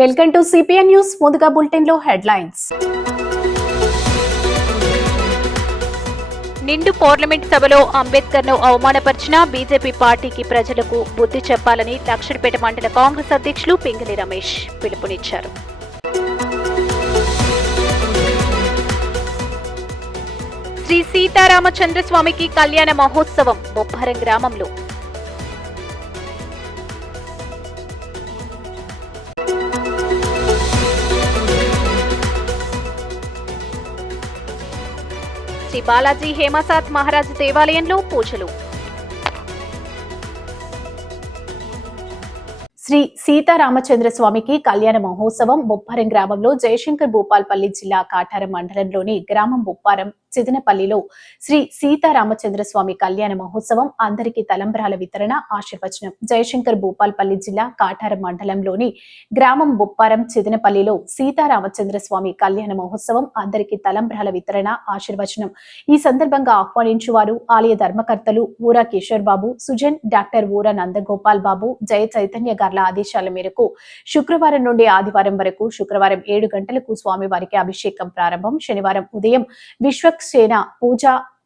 Welcome to CPN news. ముందుగా bulletin లో headlines. నిండు పార్లమెంట్ సభలో అంబేద్కర్ ను అవమానపరిచిన బీజేపీ పార్టీకి ప్రజలకు బుద్ధి చెప్పాలని లక్షడిపేట మండల కాంగ్రెస్ అధ్యక్షులు పింగళి రమేష్ పిలుపునిచ్చారు. శ్రీ సీతారామచంద్రస్వామికి కళ్యాణ మహోత్సవం బొబ్బరం గ్రామంలో. శ్రీ బాలాజీ హేమసాత్ మహారాజ్ దేవాలయంలో పూజలు. శ్రీ సీతారామచంద్ర స్వామికి కళ్యాణ మహోత్సవం బొబ్బరం గ్రామంలో జయశంకర్ భూపాల్పల్లి జిల్లా కాటారం మండలంలోని గ్రామం బొప్పారం చిదనపల్లిలో శ్రీ సీతారామచంద్ర స్వామి కళ్యాణ మహోత్సవం అందరికీ తలంబ్రాల వితరణ ఆశీర్వచనం. జయశంకర్ భూపాల్పల్లి జిల్లా కాటారం మండలంలోని గ్రామం బొప్పారం చిదనపల్లిలో సీతారామచంద్ర స్వామి కళ్యాణ మహోత్సవం అందరికీ తలంబ్రాల వితరణ ఆశీర్వచనం. ఈ సందర్భంగా ఆహ్వానించువారు ఆలయ ధర్మకర్తలు ఊరా కిషోర్ బాబు, సుజన్, డాక్టర్ ఊరా నందగోపాల్ బాబు, జయ చైతన్య గార్ల ఆదేశాల మేరకు శుక్రవారం నుండి ఆదివారం వరకు శుక్రవారం 7 గంటలకు స్వామివారికి అభిషేకం ప్రారంభం. శనివారం ఉదయం విశ్వక్సేన పూజ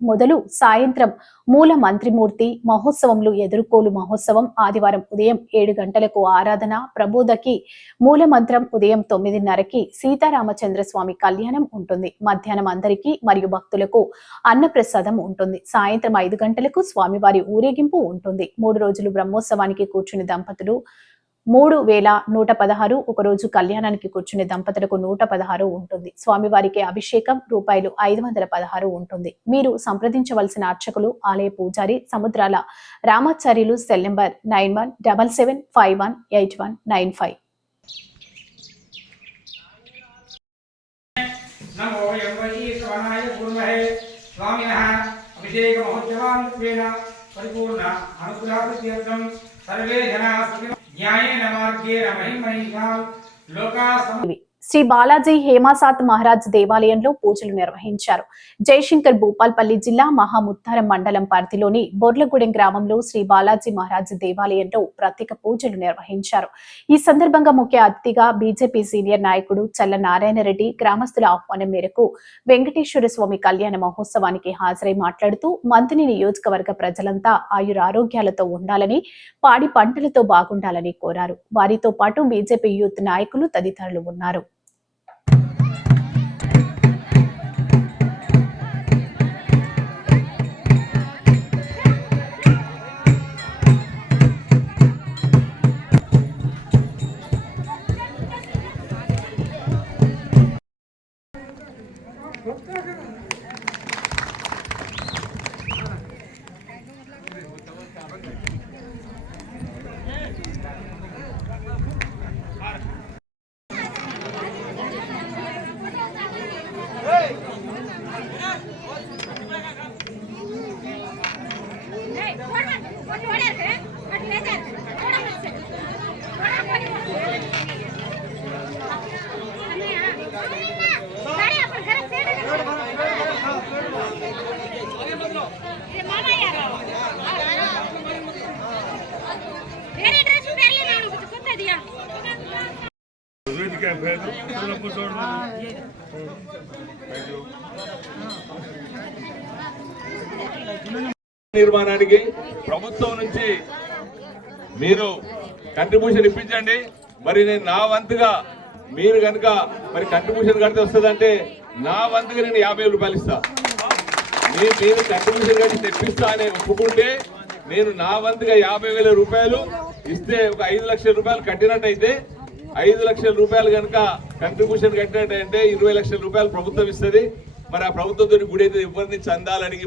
మొదలు సాయంత్రం మూల మంత్రిమూర్తి మహోత్సవంలో ఎదుర్కోలు మహోత్సవం. ఆదివారం ఉదయం 7 గంటలకు ఆరాధన ప్రబోధకి మూల మంత్రం. ఉదయం 9:30కి సీతారామచంద్ర స్వామి కళ్యాణం ఉంటుంది. మధ్యాహ్నం అందరికీ మరియు భక్తులకు అన్నప్రసాదం ఉంటుంది. సాయంత్రం 5 గంటలకు స్వామివారి ఊరేగింపు ఉంటుంది. 3 రోజులు బ్రహ్మోత్సవానికి కూర్చుని దంపతులు 3116, ఒకరోజు కళ్యాణానికి కూర్చునే దంపతులకు 116 ఉంటుంది. స్వామివారికి అభిషేకం రూపాయలు 516 ఉంటుంది. మీరు సంప్రదించవలసిన అర్చకులు ఆలయ పూజారి సముద్రాల రామాచార్యులు. Cell number 9177518195. పరిపూర్ణ అనుగ్రహం సర్వే జనా న్యాయేన మార్గేణ మహిమహిషా లోకా శ్రీ బాలాజీ హేమసాత్ మహారాజ్ దేవాలయంలో పూజలు నిర్వహించారు. జయశంకర్ భూపాల్పల్లి జిల్లా మహాముత్తారం మండలం పరిధిలోని బొర్లగూడెం గ్రామంలో శ్రీ బాలాజీ మహారాజ్ దేవాలయంలో ప్రత్యేక పూజలు నిర్వహించారు. ఈ సందర్భంగా ముఖ్య అతిథిగా బీజేపీ సీనియర్ నాయకుడు చల్ల నారాయణరెడ్డి గ్రామస్తుల ఆహ్వానం మేరకు వెంకటేశ్వర స్వామి కళ్యాణ మహోత్సవానికి హాజరై మాట్లాడుతూ మంత్రి నియోజకవర్గ ప్రజలంతా ఆయురారోగ్యాలతో ఉండాలని, పాడి పంటలతో బాగుండాలని కోరారు. వారితో పాటు బీజేపీ యూత్ నాయకులు తదితరులు ఉన్నారు. నిర్మాణానికి ప్రభుత్వం నుంచి మీరు కంట్రిబ్యూషన్ ఇప్పించండి. మరి నేను నా వంతుగా మీరు కనుక మరి కంట్రిబ్యూషన్ కడితే వస్తుందంటే నా వంతుగా నేను 50,000 రూపాయలు ఇస్తా. మీరు కంట్రిబ్యూషన్ కట్టి తెప్పిస్తా అని ఒప్పుకుంటే నేను నా వంతుగా 50,000 రూపాయలు ఇస్తే ఒక 5 లక్షల రూపాయలు కట్టినట్టయితే 5 లక్షల రూపాయలు కనుక కంట్రిబ్యూషన్ కట్టినట్టయితే 20 లక్షల రూపాయలు ప్రభుత్వం ఇస్తుంది. మరి ఆ ప్రభుత్వంతో గుడి అయితే ఎవరిని చందాలని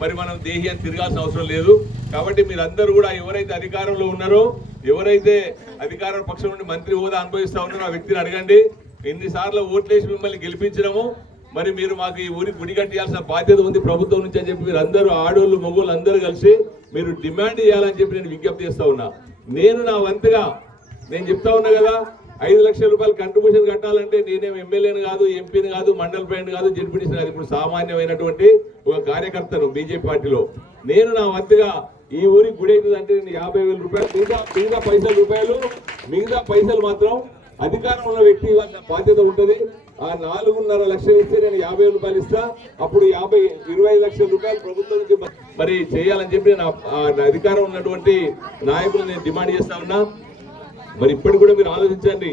మరి మనం దేహి అని తిరగాల్సిన అవసరం లేదు. కాబట్టి మీరందరూ కూడా ఎవరైతే అధికారంలో ఉన్నారో, ఎవరైతే అధికార పక్షం నుండి మంత్రి హోదా అనుభవిస్తా ఉన్నారో ఆ వ్యక్తిని అడగండి. ఎన్నిసార్లు ఓట్లేసి మిమ్మల్ని గెలిపించినాము, మరి మీరు మాకు ఈ ఊరికి గుడి కట్టియాల్సిన బాధ్యత ఉంది ప్రభుత్వం నుంచి అని చెప్పి మీరు అందరూ ఆడోళ్ళు మొగోళ్ళు అందరూ కలిసి మీరు డిమాండ్ చేయాలని చెప్పి నేను విజ్ఞప్తి చేస్తా ఉన్నా. నేను నా వంతుగా నేను చెప్తా ఉన్నా కదా, 5 లక్షల రూపాయలు కంట్రిబ్యూషన్ కట్టాలంటే నేనేం ఎమ్మెల్యేని కాదు, ఎంపీని కాదు, మండల ప్రెసిడెంట్ కాదు, జడ్పీటీసీ కాదు. ఇప్పుడు సామాన్యమైనటువంటి ఒక కార్యకర్తను బీజేపీ పార్టీలో. నేను నా వంతుగా ఈ ఊరికి గుడి అవుతుంది అంటే నేను 50,000 రూపాయలు, మిగతా పైసలు మాత్రం అధికారంలో వ్యక్తి ఇవ్వాల్సిన బాధ్యత ఉంటుంది. ఆ 4.5 లక్షలు ఇస్తే నేను 50,000 రూపాయలు ఇస్తా, అప్పుడు 25 లక్షల రూపాయలు ప్రభుత్వం నుంచి మరి చేయాలని చెప్పి నేను అధికారం ఉన్నటువంటి నాయకులు నేను డిమాండ్ చేస్తా ఉన్నా. మరి ఇప్పటికి కూడా మీరు ఆలోచించండి,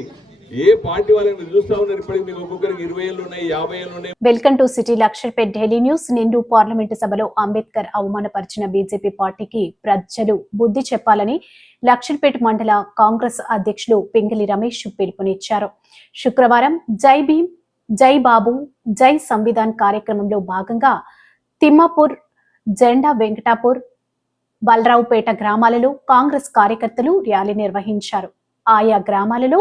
ఏ పార్టీ వాళ్ళని మీరు చూస్తా ఉన్నారు, ఇప్పటికి మీకు ఒక్కొక్కరికి 20 ఏళ్ళు ఉన్నాయి, 50 ఏళ్ళు ఉన్నాయి. Welcome to city Luxettipet daily news. నిండు పార్లమెంటు సభలో అంబేద్కర్ అవమానపరిచిన బీజేపీ పార్టీకి ప్రజలు బుద్ధి చెప్పాలని లక్షర్పేట్ మండల కాంగ్రెస్ అధ్యక్షులు పింగళి రమేష్ పిలుపునిచ్చారు. శుక్రవారం జై భీమ్, జై బాబు, జై సంవిధాన్ కార్యక్రమంలో భాగంగా తిమ్మాపూర్, జెండా వెంకటాపూర్, బలరావుపేట గ్రామాలలో కాంగ్రెస్ కార్యకర్తలు ర్యాలీ నిర్వహించారు. ఆయా గ్రామాలలో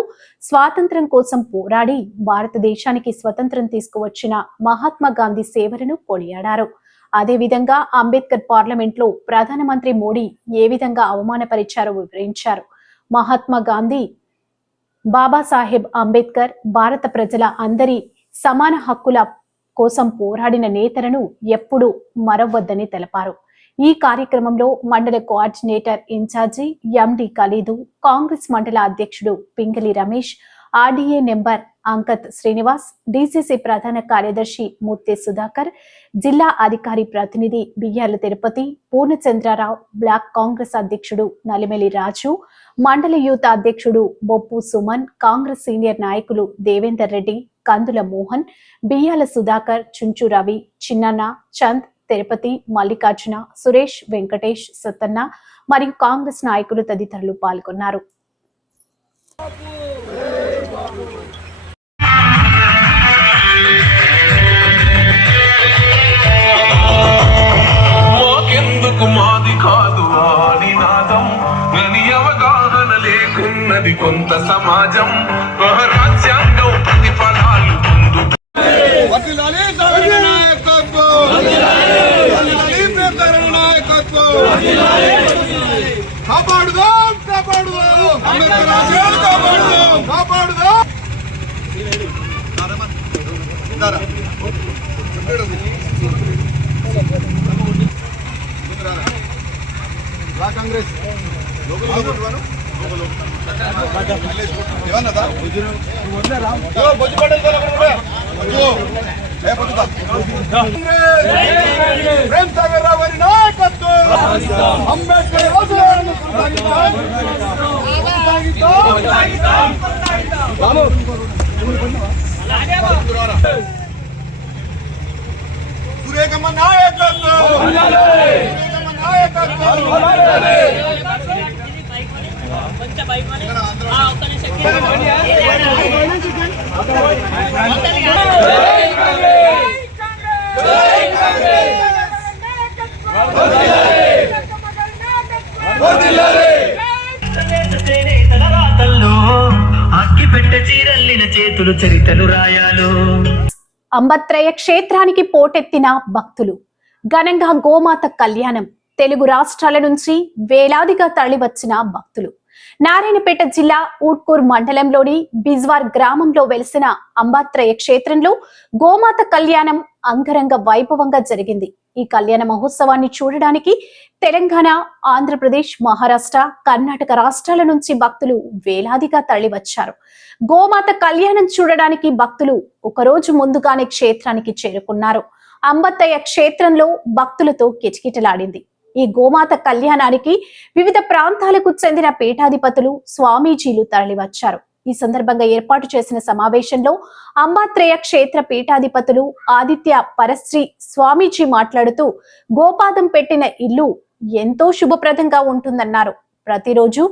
స్వాతంత్ర్యం కోసం పోరాడి భారతదేశానికి స్వతంత్రం తీసుకువచ్చిన మహాత్మా గాంధీ సేవలను కొనియాడారు. అదేవిధంగా అంబేద్కర్ పార్లమెంట్ లో ప్రధానమంత్రి మోడీ ఏ విధంగా అవమానపరిచారో వివరించారు. మహాత్మా గాంధీ, బాబాసాహెబ్ అంబేద్కర్ భారత ప్రజల అందరి సమాన హక్కుల కోసం పోరాడిన నేతలను ఎప్పుడూ మరవద్దని తెలిపారు. ఈ కార్యక్రమంలో మండల coordinator incharge MD Khalid, Congress మండల అధ్యక్షుడు Pingali Ramesh, RDA number Ankat Srinivas, DCC ప్రధాన కార్యదర్శి ముత్తే సుధాకర్, జిల్లా అధికారి ప్రతినిధి బియ్యాల తిరుపతి, పూర్ణచంద్రరావు, బ్లాక్ కాంగ్రెస్ అధ్యక్షుడు నలిమెలి రాజు, మండల యూత్ అధ్యక్షుడు బొప్పు సుమన్, కాంగ్రెస్ సీనియర్ నాయకులు దేవేందర్ రెడ్డి, కందుల మోహన్, బియ్యాల సుధాకర్, చుంచు రవి, చిన్నన్న, చంద్, తిరుపతి, మల్లికార్జున, సురేష్, వెంకటేష్, సత్తన్న మరియు కాంగ్రెస్ నాయకులు తదితరులు పాల్గొన్నారు. మాది కాదు నినాదం, గని అవగాహన లేకున్నది కొంత సమాజం, రాజ్యాంగం ప్రతిఫలాలు ముందు కాపాడుదాం, కాపాడుదాం, అంబేద్కర్ ఆశయాలు కాపాడుదాం, కాపాడుదాం. కాంగ్రెస్ ప్రేమ్ సాగర్ రావు గారి నాయకత్వం, అంబేద్కర్ ఆశయాలను సురేఖమ్మ నాయకత్వం, అగ్గి పెట్ట చీరల్లిన చేతులు చరితలు రాయాలు. అంబత్రయ క్షేత్రానికి పోటెత్తిన భక్తులు. ఘనంగా గోమాత కళ్యాణం. తెలుగు రాష్ట్రాల నుంచి వేలాదిగా తరలివచ్చిన భక్తులు. నారాయణపేట జిల్లా ఊట్కూర్ మండలంలోని బిజ్వార్ గ్రామంలో వెలిసిన అంబత్రయ క్షేత్రంలో గోమాత కళ్యాణం అంగరంగ వైభవంగా జరిగింది. ఈ కళ్యాణ మహోత్సవాన్ని చూడడానికి తెలంగాణ, ఆంధ్రప్రదేశ్, మహారాష్ట్ర, కర్ణాటక రాష్ట్రాల నుంచి భక్తులు వేలాదిగా తరలివచ్చారు. గోమాత కళ్యాణం చూడడానికి భక్తులు ఒకరోజు ముందుగానే క్షేత్రానికి చేరుకున్నారు. అంబత్తయ్య క్షేత్రంలో భక్తులతో కిటకిటలాడింది. ఈ గోమాత కళ్యాణానికి వివిధ ప్రాంతాలకు చెందిన పీఠాధిపతులు, స్వామీజీలు తరలివచ్చారు. ఈ సందర్భంగా ఏర్పాటు చేసిన సమావేశంలో అంబాత్రేయ క్షేత్ర పీఠాధిపతులు ఆదిత్య పరశ్రీ స్వామీజీ మాట్లాడుతూ, గోపాదం పెట్టిన ఇల్లు ఎంతో శుభప్రదంగా ఉంటుందన్నారు. ప్రతిరోజు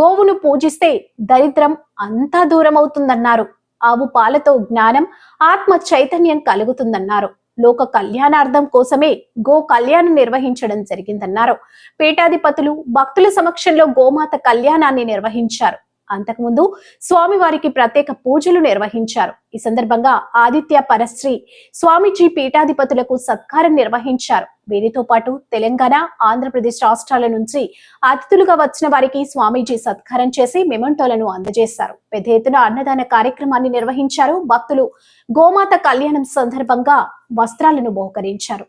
గోవును పూజిస్తే దరిద్రం అంతా దూరమవుతుందన్నారు. ఆవు పాలతో జ్ఞానం, ఆత్మ చైతన్యం కలుగుతుందన్నారు. లోక కళ్యాణార్థం కోసమే గో కళ్యాణం నిర్వహించడం జరిగిందన్నారు. పీఠాధిపతులు భక్తుల సమక్షంలో గోమాత కళ్యాణాన్ని నిర్వహించారు. అంతకుముందు స్వామివారికి ప్రత్యేక పూజలు నిర్వహించారు. ఈ సందర్భంగా ఆదిత్య పరశ్రీ స్వామీజీ పీఠాధిపతులకు సత్కారం నిర్వహించారు. వీరితో పాటు తెలంగాణ, ఆంధ్రప్రదేశ్ రాష్ట్రాల నుంచి అతిథులుగా వచ్చిన వారికి స్వామీజీ సత్కారం చేసి మెమంటోలను అందజేశారు. పెద్ద ఎత్తున అన్నదాన కార్యక్రమాన్ని నిర్వహించారు. భక్తులు గోమాత కళ్యాణం సందర్భంగా వస్త్రాలను బహుకరించారు.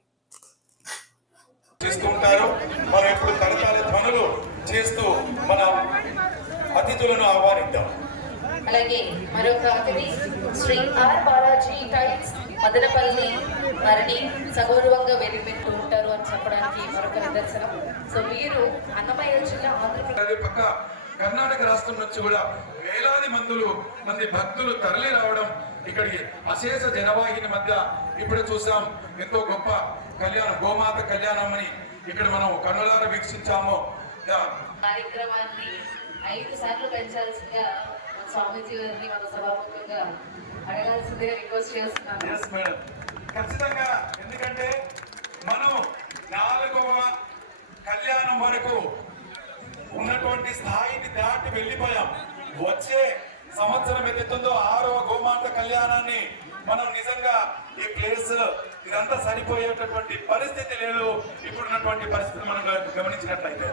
అతిథులను ఆహ్వానిద్దాం. అలాగే మరొక అతిథి శ్రీ ఆర్ బాలాజీ టైల్స్ మదనపల్లి వారిని సగౌరవంగా వెలిపెడుతూ ఉంటారు అని చెప్పడానికి మరొక నిదర్శనం. సో వీరు అన్నమయ్య జిల్లా ఆంధ్రప్రదేశ్ పక్క కర్ణాటక రాష్ట్రం నుంచి కూడా వేలాది మంది భక్తులు తరలి రావడం ఇక్కడికి అశేష జనవాహిని మధ్య ఇప్పుడే చూసాం. ఎంతో గొప్ప కళ్యాణం, గోమాత కళ్యాణం అని ఇక్కడ మనం కన్నులారా వీక్షించాము. కార్యక్రమాన్ని 5 సార్లు పెంచాల్సిందిగా స్వామీజీ గారిని మన సభాముఖంగా అడగాల్సిందిగా రిక్వెస్ట్ చేస్తున్నాను. ఎస్ మేడం, ఖచ్చితంగా. ఎందుకంటే మనం 4వ కళ్యాణం వరకు ఉన్నటువంటి స్థాయిని దాటి వెళ్ళిపోయాం. వచ్చే సంవత్సరం ఏదైతుందో 6వ గోమాత కళ్యాణాన్ని మనం నిజంగా ఈ ప్లేస్ ఇదంతా సరిపోయేటటువంటి పరిస్థితి లేదు. ఇప్పుడున్నటువంటి పరిస్థితి మనం గమనించినట్లయితే